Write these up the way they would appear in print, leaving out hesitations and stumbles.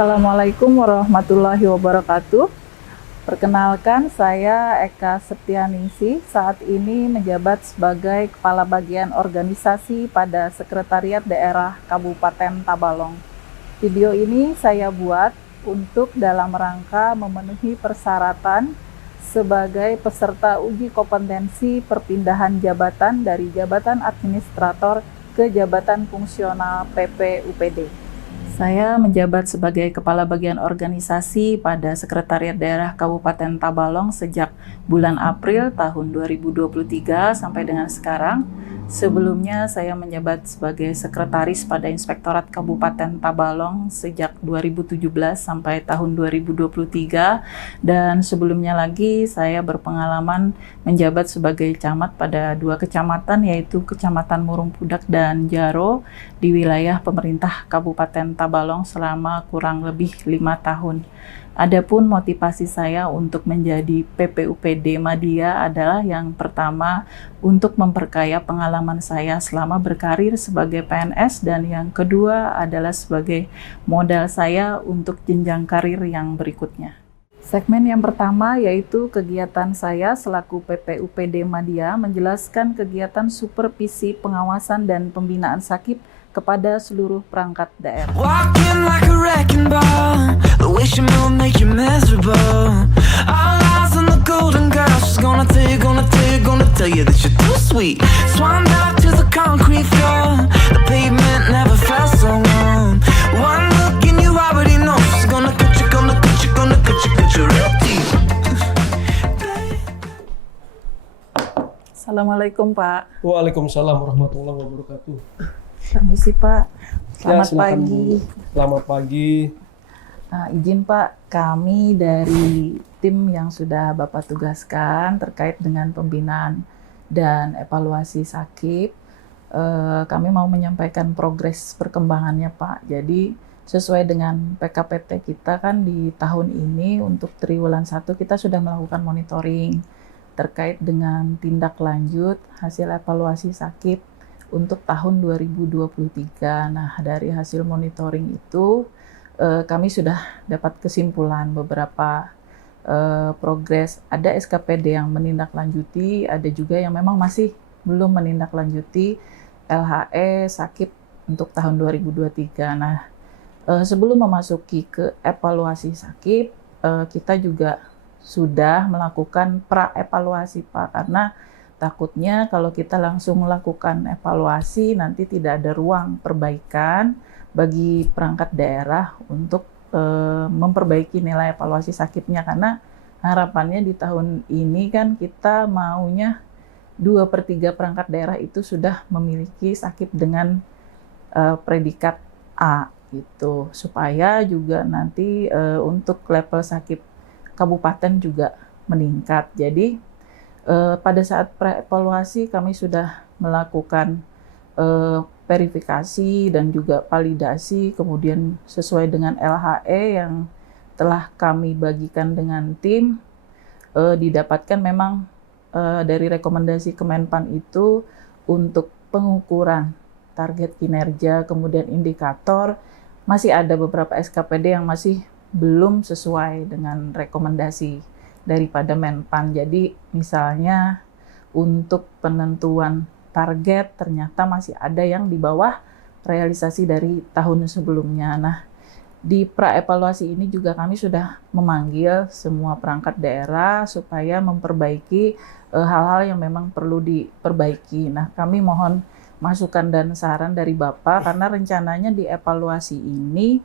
Assalamualaikum warahmatullahi wabarakatuh. Perkenalkan, saya Eka Septianingsih. Saat ini menjabat sebagai Kepala Bagian Organisasi pada Sekretariat Daerah Kabupaten Tabalong. Video ini saya buat untuk dalam rangka memenuhi persyaratan sebagai peserta uji kompetensi perpindahan jabatan dari jabatan administrator ke jabatan fungsional PP-UPD. Saya menjabat sebagai Kepala Bagian Organisasi pada Sekretariat Daerah Kabupaten Tabalong sejak bulan April tahun 2023 sampai dengan sekarang. Sebelumnya saya menjabat sebagai Sekretaris pada Inspektorat Kabupaten Tabalong sejak 2017 sampai tahun 2023, dan sebelumnya lagi saya berpengalaman menjabat sebagai camat pada 2 kecamatan, yaitu Kecamatan Murung Pudak dan Jaro di wilayah pemerintah Kabupaten Tabalong selama kurang lebih 5 tahun. Adapun motivasi saya untuk menjadi PP-UPD Madya adalah yang pertama untuk memperkaya pengalaman saya selama berkarir sebagai PNS, dan yang kedua adalah sebagai modal saya untuk jenjang karir yang berikutnya. Segmen yang pertama yaitu kegiatan saya selaku PP-UPD Madya menjelaskan kegiatan supervisi pengawasan dan pembinaan SAKIP kepada seluruh perangkat daerah. Walking like a wrecking ball, the way she move make you miserable. All eyes on the golden girl, she's gonna tell you that you're too sweet. Swan dive to the concrete floor, the pavement never felt so warm. One look and you already know she's gonna cut you real deep. Assalamualaikum Pak. Waalaikumsalam warahmatullahi wabarakatuh. Permisi Pak, selamat silakan, pagi. Selamat pagi. Izin Pak, kami dari tim yang sudah Bapak tugaskan terkait dengan pembinaan dan evaluasi SAKIP, kami mau menyampaikan progres perkembangannya Pak. Jadi sesuai dengan PKPT kita kan di tahun ini untuk triwulan 1 kita sudah melakukan monitoring terkait dengan tindak lanjut hasil evaluasi SAKIP untuk tahun 2023. Nah, dari hasil monitoring itu kami sudah dapat kesimpulan beberapa progres. Ada SKPD yang menindaklanjuti, ada juga yang memang masih belum menindaklanjuti LHE SAKIP untuk tahun 2023. Nah, sebelum memasuki ke evaluasi SAKIP, kita juga sudah melakukan pra-evaluasi Pak, karena takutnya kalau kita langsung melakukan evaluasi nanti tidak ada ruang perbaikan bagi perangkat daerah untuk memperbaiki nilai evaluasi SAKIP-nya, karena harapannya di tahun ini kan kita maunya 2/3 perangkat daerah itu sudah memiliki SAKIP dengan predikat A gitu, supaya juga nanti untuk level SAKIP kabupaten juga meningkat. Jadi pada saat pre-evaluasi kami sudah melakukan verifikasi dan juga validasi, kemudian sesuai dengan LHE yang telah kami bagikan dengan tim, didapatkan memang dari rekomendasi Kemenpan itu untuk pengukuran target kinerja, kemudian indikator, masih ada beberapa SKPD yang masih belum sesuai dengan rekomendasi daripada Menpan. Jadi misalnya untuk penentuan target ternyata masih ada yang di bawah realisasi dari tahun sebelumnya. Nah, di pra-evaluasi ini juga kami sudah memanggil semua perangkat daerah supaya memperbaiki hal-hal yang memang perlu diperbaiki. Nah, kami mohon masukan dan saran dari Bapak, karena rencananya di evaluasi ini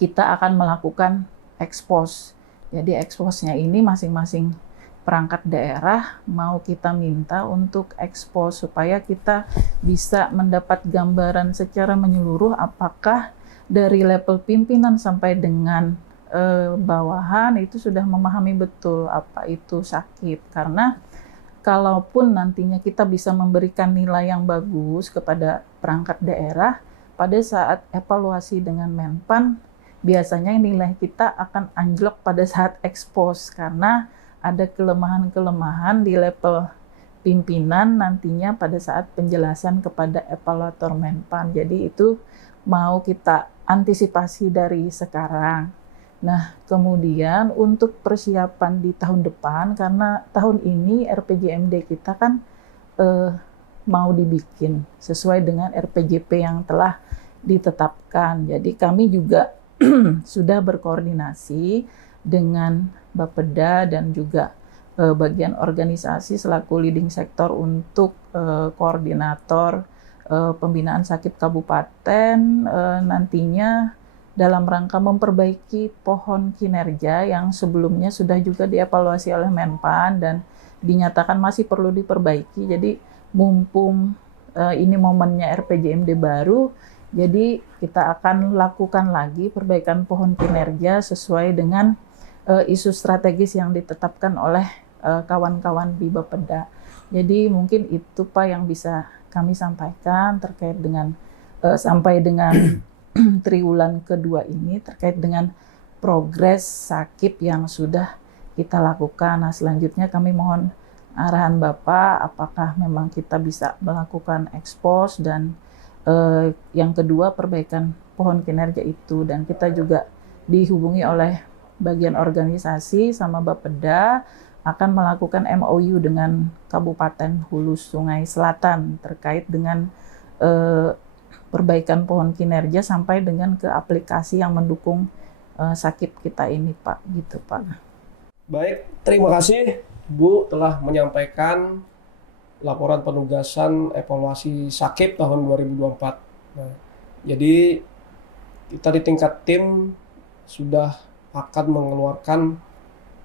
kita akan melakukan expose. Jadi expose-nya ini masing-masing perangkat daerah mau kita minta untuk expose supaya kita bisa mendapat gambaran secara menyeluruh apakah dari level pimpinan sampai dengan bawahan itu sudah memahami betul apa itu SAKIP. Karena kalaupun nantinya kita bisa memberikan nilai yang bagus kepada perangkat daerah, pada saat evaluasi dengan Menpan biasanya nilai kita akan anjlok pada saat expose, karena ada kelemahan-kelemahan di level pimpinan nantinya pada saat penjelasan kepada evaluator Menpan. Jadi itu mau kita antisipasi dari sekarang. Nah, kemudian untuk persiapan di tahun depan, karena tahun ini RPJMD kita kan mau dibikin sesuai dengan RPJP yang telah ditetapkan. Jadi kami juga sudah berkoordinasi dengan Bapeda dan juga bagian organisasi selaku leading sektor untuk koordinator pembinaan sakit kabupaten nantinya dalam rangka memperbaiki pohon kinerja yang sebelumnya sudah juga dievaluasi oleh Menpan dan dinyatakan masih perlu diperbaiki. Jadi mumpung ini momennya RPJMD baru, jadi kita akan lakukan lagi perbaikan pohon kinerja sesuai dengan isu strategis yang ditetapkan oleh kawan-kawan di Bapeda. Jadi mungkin itu Pak yang bisa kami sampaikan terkait dengan sampai dengan triwulan kedua ini terkait dengan progres sakit yang sudah kita lakukan. Nah, selanjutnya kami mohon arahan Bapak apakah memang kita bisa melakukan ekspos dan yang kedua perbaikan pohon kinerja itu, dan kita juga dihubungi oleh bagian organisasi sama Bapeda akan melakukan MOU dengan Kabupaten Hulu Sungai Selatan terkait dengan perbaikan pohon kinerja sampai dengan ke aplikasi yang mendukung sakit kita ini Pak, gitu Pak. Baik, terima kasih Bu telah menyampaikan laporan penugasan evaluasi sakit tahun 2024. Nah, jadi kita di tingkat tim sudah akan mengeluarkan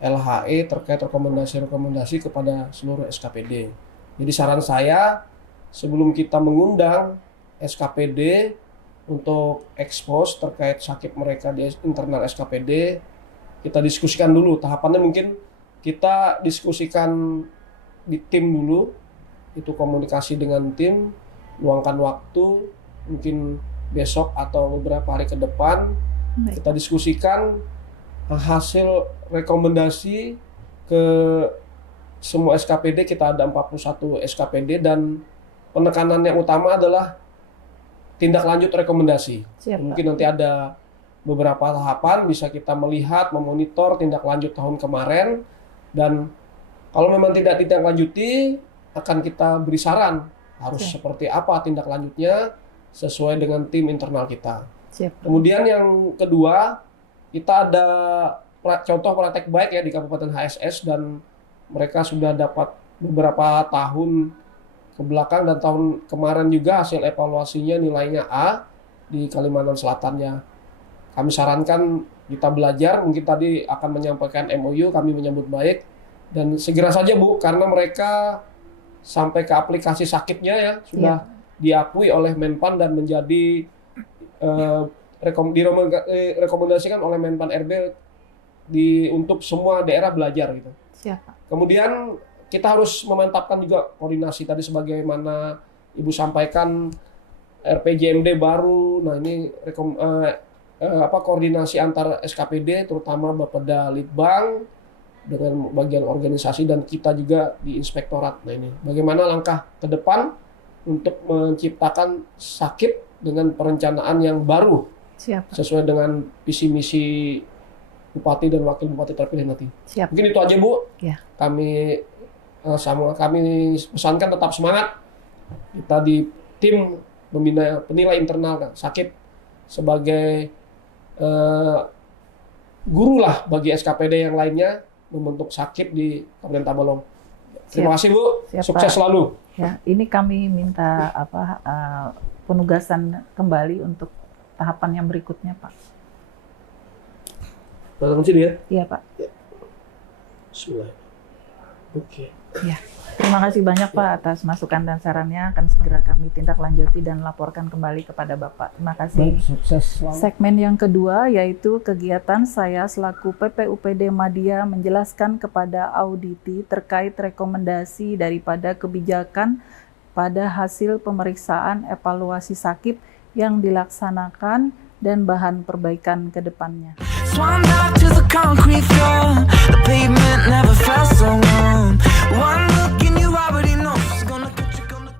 LHE terkait rekomendasi-rekomendasi kepada seluruh SKPD. Jadi saran saya sebelum kita mengundang SKPD untuk ekspos terkait sakit mereka di internal SKPD, kita diskusikan dulu. Tahapannya mungkin kita diskusikan di tim dulu, itu komunikasi dengan tim, luangkan waktu, mungkin besok atau beberapa hari ke depan, kita diskusikan hasil rekomendasi ke semua SKPD. Kita ada 41 SKPD dan penekanan yang utama adalah tindak lanjut rekomendasi. Siap, mungkin nanti ada beberapa tahapan bisa kita melihat, memonitor tindak lanjut tahun kemarin, dan kalau memang tidak lanjuti akan kita beri saran harus seperti apa tindak lanjutnya sesuai dengan tim internal kita. Siap. Kemudian yang kedua, kita ada contoh praktek baik ya di Kabupaten HSS, dan mereka sudah dapat beberapa tahun ke belakang dan tahun kemarin juga hasil evaluasinya nilainya A di Kalimantan Selatannya. Kami sarankan kita belajar, mungkin tadi akan menyampaikan MOU, kami menyambut baik dan segera saja Bu, karena mereka sampai ke aplikasi sakitnya ya sudah diakui oleh Menpan dan menjadi direkomendasikan oleh Menpan RB untuk semua daerah belajar gitu. Siap. Kemudian kita harus memantapkan juga koordinasi tadi sebagaimana Ibu sampaikan RPJMD baru. Nah, ini koordinasi antar SKPD terutama Bapeda Litbang dengan bagian organisasi dan kita juga di inspektorat. Nah, ini bagaimana langkah ke depan untuk menciptakan sakit dengan perencanaan yang baru. Siap. Sesuai dengan visi misi Bupati dan Wakil Bupati terpilih nanti. Siap. Mungkin itu aja Bu. Ya. Kami pesankan tetap semangat. Kita di tim penilai internal sakit sebagai guru lah bagi SKPD yang lainnya membentuk sakit di Kabupaten Tabalong. Terima kasih Bu. Siap, sukses Pak. selalu. Ya, ini kami minta penugasan kembali untuk tahapan yang berikutnya, Pak. Datang sini ya. Iya, Pak. Bismillah. Oke. Ya. Terima kasih banyak Pak atas masukan dan sarannya, akan segera kami tindak lanjuti dan laporkan kembali kepada Bapak. Terima kasih. Baik, sukses selalu. Segmen yang kedua yaitu kegiatan saya selaku PPUPD Madya menjelaskan kepada auditi terkait rekomendasi daripada kebijakan pada hasil pemeriksaan evaluasi sakit yang dilaksanakan dan bahan perbaikan ke depannya. Swan dive to the concrete floor. The pavement never felt so warm. One look and you already know she's gonna cut you, gonna...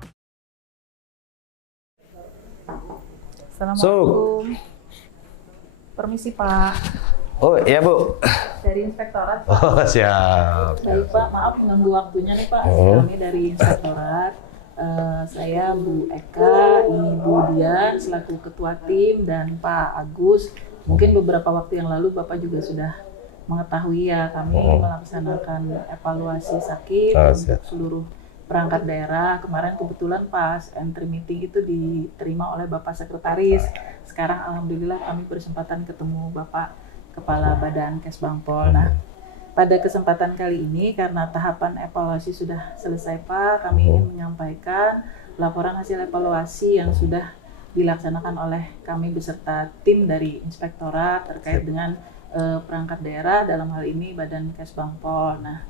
Assalamualaikum. Permisi Pak, Oh iya Bu. dari Inspektorat. Oh siap. Baik Pak, maaf mengganggu waktunya nih Pak. Kami dari Inspektorat. Saya Bu Eka, ini Bu Dia selaku Ketua Tim, dan Pak Agus. Mungkin beberapa waktu yang lalu Bapak juga sudah mengetahui ya, kami melaksanakan evaluasi sakit untuk seluruh perangkat daerah. Kemarin kebetulan pas entry meeting itu diterima oleh Bapak Sekretaris. Sekarang alhamdulillah kami berkesempatan ketemu Bapak Kepala Badan Kesbangpol. Nah, pada kesempatan kali ini karena tahapan evaluasi sudah selesai Pak, kami ingin menyampaikan laporan hasil evaluasi yang sudah dilaksanakan oleh kami beserta tim dari Inspektorat terkait dengan perangkat daerah, dalam hal ini Badan Kesbangpol. Nah,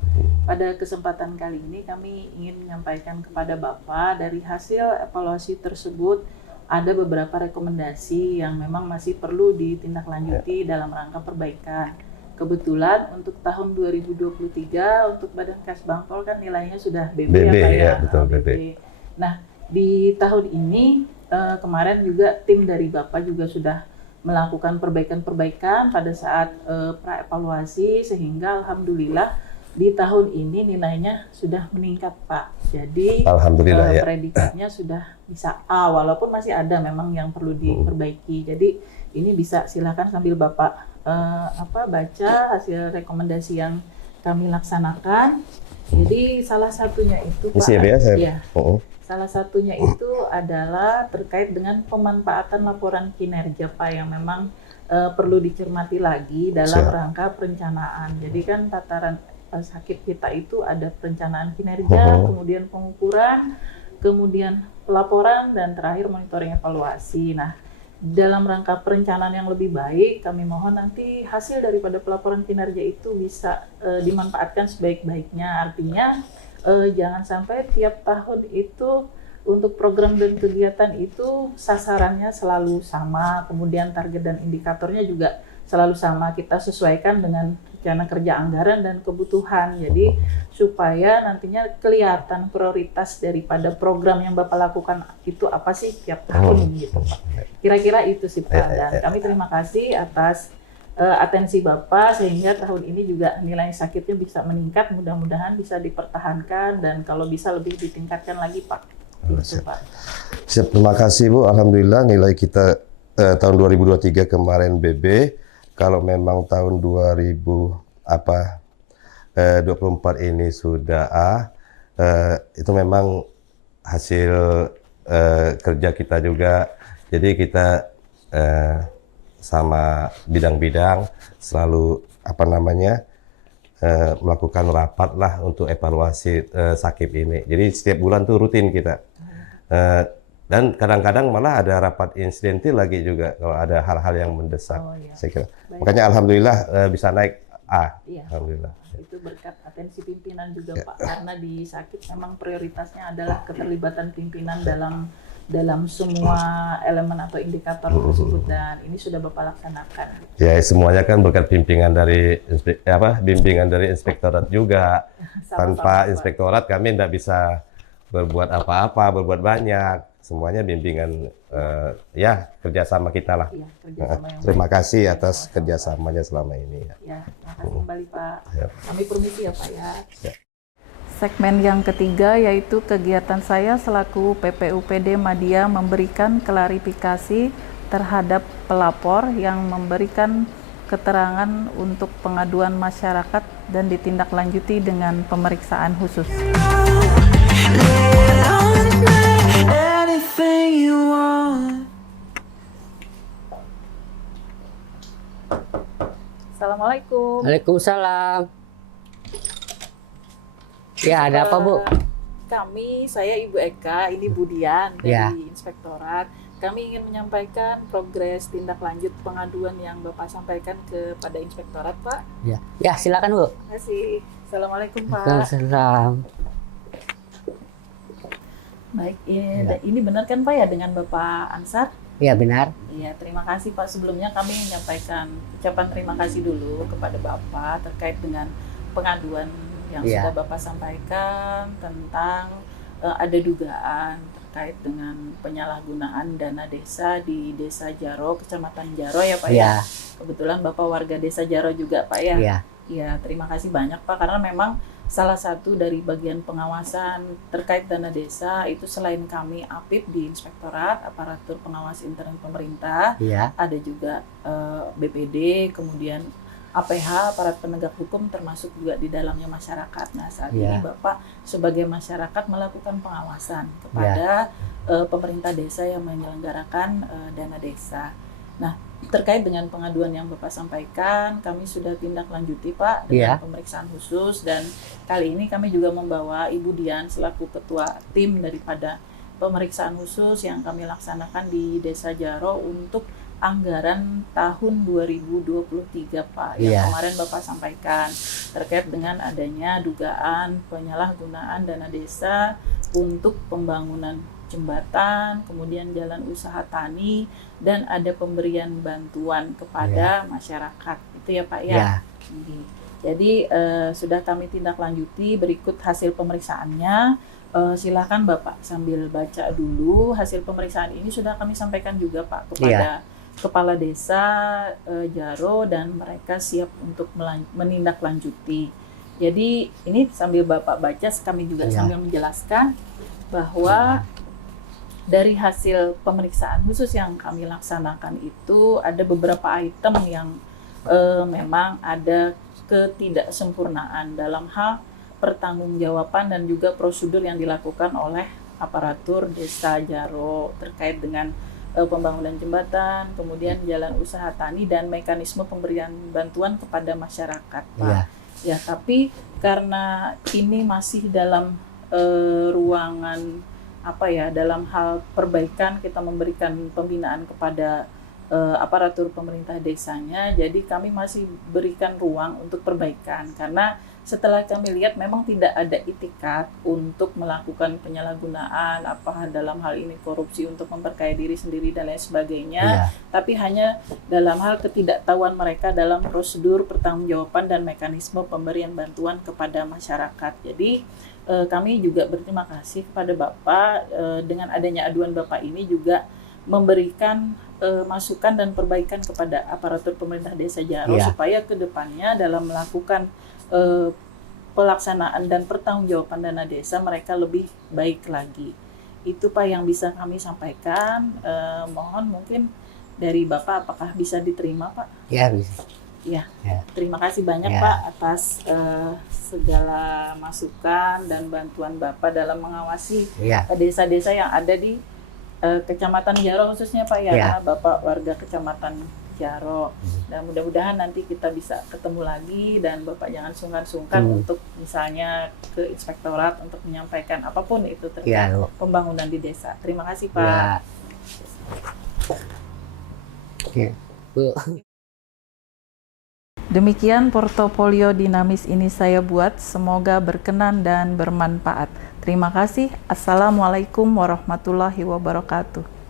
pada kesempatan kali ini kami ingin menyampaikan kepada Bapak dari hasil evaluasi tersebut ada beberapa rekomendasi yang memang masih perlu ditindaklanjuti dalam rangka perbaikan. Kebetulan untuk tahun 2023 untuk Badan Kesbangpol kan nilainya sudah BB ya Pak ya. Betul, BB. Nah, di tahun ini kemarin juga tim dari Bapak juga sudah melakukan perbaikan-perbaikan pada saat pra-evaluasi, sehingga alhamdulillah di tahun ini nilainya sudah meningkat Pak. Jadi Alhamdulillah ya. predikatnya sudah bisa A, walaupun masih ada memang yang perlu diperbaiki. Jadi ini bisa silakan sambil Bapak baca hasil rekomendasi yang kami laksanakan. Jadi salah satunya itu Pak. Ya, salah satunya itu adalah terkait dengan pemanfaatan laporan kinerja Pak, yang memang perlu dicermati lagi dalam rangka perencanaan. Jadi kan tataran sakit kita itu ada perencanaan kinerja, kemudian pengukuran, kemudian pelaporan, dan terakhir monitoring evaluasi. Nah, dalam rangka perencanaan yang lebih baik, kami mohon nanti hasil daripada pelaporan kinerja itu bisa dimanfaatkan sebaik-baiknya. Artinya jangan sampai tiap tahun itu untuk program dan kegiatan itu sasarannya selalu sama, kemudian target dan indikatornya juga selalu sama. Kita sesuaikan dengan rencana kerja anggaran dan kebutuhan. Jadi supaya nantinya kelihatan prioritas daripada program yang Bapak lakukan itu apa sih tiap tahun gitu Pak. Kira-kira itu sih Pak. Dan kami terima kasih atas atensi Bapak sehingga tahun ini juga nilai sakitnya bisa meningkat. Mudah-mudahan bisa dipertahankan dan kalau bisa lebih ditingkatkan lagi Pak. Gitu, Pak. Siap, terima kasih Bu. Alhamdulillah nilai kita tahun 2023 kemarin BB. Kalau memang tahun 2024 ini sudah A, itu memang hasil kerja kita juga. Jadi kita sama bidang-bidang selalu melakukan rapat lah untuk evaluasi sakit ini. Jadi setiap bulan tuh rutin kita. Dan kadang-kadang malah ada rapat insidentil lagi juga kalau ada hal-hal yang mendesak. Saya kira. Makanya alhamdulillah bisa naik A. Iya. Alhamdulillah. Itu berkat atensi pimpinan juga Pak, karena di sakit memang prioritasnya adalah keterlibatan pimpinan dalam semua elemen atau indikator tersebut, dan ini sudah Bapak laksanakan. Ya semuanya kan berkat bimbingan dari Inspektorat juga. Tanpa Inspektorat kami tidak bisa berbuat apa-apa, berbuat banyak. Semuanya bimbingan kerjasama kita lah. Ya, kerjasama yang terima kasih atas kerjasamanya selama ini. Ya, terima kasih kembali Pak. Ya. Kami permisi ya Pak ya. Ya. Segmen yang ketiga yaitu kegiatan saya selaku PPUPD Madya memberikan klarifikasi terhadap pelapor yang memberikan keterangan untuk pengaduan masyarakat dan ditindaklanjuti dengan pemeriksaan khusus. Assalamualaikum. Waalaikumsalam. Ya, ada apa Bu? Saya Ibu Eka, ini Bu Dian dari Ya. Inspektorat. Kami ingin menyampaikan progres tindak lanjut pengaduan yang Bapak sampaikan kepada Inspektorat, Pak. Ya silakan Bu. Terima kasih. Assalamualaikum Pak. Waalaikumsalam. Baik, ini benar kan Pak ya dengan Bapak Ansar? Ya benar. Iya, terima kasih Pak. Sebelumnya kami menyampaikan ucapan terima kasih dulu kepada Bapak terkait dengan pengaduan yang sudah Bapak sampaikan tentang ada dugaan terkait dengan penyalahgunaan dana desa di Desa Jaro, Kecamatan Jaro ya Pak Iya. ya. Kebetulan Bapak warga Desa Jaro juga Pak ya. Iya. Ya, terima kasih banyak Pak, karena memang salah satu dari bagian pengawasan terkait dana desa itu selain kami APIP di Inspektorat Aparatur Pengawas Intern Pemerintah, Iya. ada juga BPD, kemudian APH, aparat penegak hukum, termasuk juga di dalamnya masyarakat. Nah, saat Iya. ini Bapak sebagai masyarakat melakukan pengawasan kepada pemerintah desa yang menyelenggarakan dana desa. Nah, terkait dengan pengaduan yang Bapak sampaikan, kami sudah tindak lanjuti Pak dengan Iya. pemeriksaan khusus, dan kali ini kami juga membawa Ibu Dian selaku ketua tim daripada pemeriksaan khusus yang kami laksanakan di Desa Jaro untuk anggaran tahun 2023 Pak, yang Iya. kemarin Bapak sampaikan terkait dengan adanya dugaan penyalahgunaan dana desa untuk pembangunan jembatan, kemudian jalan usaha tani, dan ada pemberian bantuan kepada masyarakat. Itu ya Pak ya? Iya. Jadi sudah kami tindak lanjuti, berikut hasil pemeriksaannya. Silakan Bapak sambil baca dulu hasil pemeriksaan ini, sudah kami sampaikan juga Pak kepada Kepala Desa Jaro, dan mereka siap untuk menindaklanjuti. Jadi ini sambil Bapak baca, kami juga sambil menjelaskan bahwa dari hasil pemeriksaan khusus yang kami laksanakan itu ada beberapa item yang memang ada ketidaksempurnaan dalam hal pertanggungjawaban dan juga prosedur yang dilakukan oleh aparatur Desa Jaro terkait dengan pembangunan jembatan, kemudian jalan usaha tani, dan mekanisme pemberian bantuan kepada masyarakat, Pak. Iya. Ya, tapi karena ini masih dalam ruangan dalam hal perbaikan, kita memberikan pembinaan kepada aparatur pemerintah desanya, jadi kami masih berikan ruang untuk perbaikan, karena setelah kami lihat memang tidak ada itikat untuk melakukan penyalahgunaan dalam hal ini korupsi untuk memperkaya diri sendiri dan lain sebagainya, tapi hanya dalam hal ketidaktahuan mereka dalam prosedur pertanggungjawaban dan mekanisme pemberian bantuan kepada masyarakat. Jadi kami juga berterima kasih kepada Bapak, dengan adanya aduan Bapak ini juga memberikan masukan dan perbaikan kepada aparatur pemerintah Desa Jaro supaya ke depannya dalam melakukan pelaksanaan dan pertanggungjawaban dana desa mereka lebih baik lagi. Itu Pak yang bisa kami sampaikan. Mohon mungkin dari Bapak apakah bisa diterima Pak? Ya, bisa. Ya, Ya. terima kasih banyak Ya. Pak atas segala masukan dan bantuan Bapak dalam mengawasi Ya. desa-desa yang ada di Kecamatan Jaro khususnya Pak ya, Ya. karena Bapak warga Kecamatan Jaro. Dan mudah-mudahan nanti kita bisa ketemu lagi, dan Bapak jangan sungkan-sungkan untuk misalnya ke Inspektorat untuk menyampaikan apapun itu terkait Ya, Bu. pembangunan di desa. Terima kasih Pak. Ya. Oke. Bu. Demikian portofolio dinamis ini saya buat, semoga berkenan dan bermanfaat. Terima kasih. Assalamualaikum warahmatullahi wabarakatuh.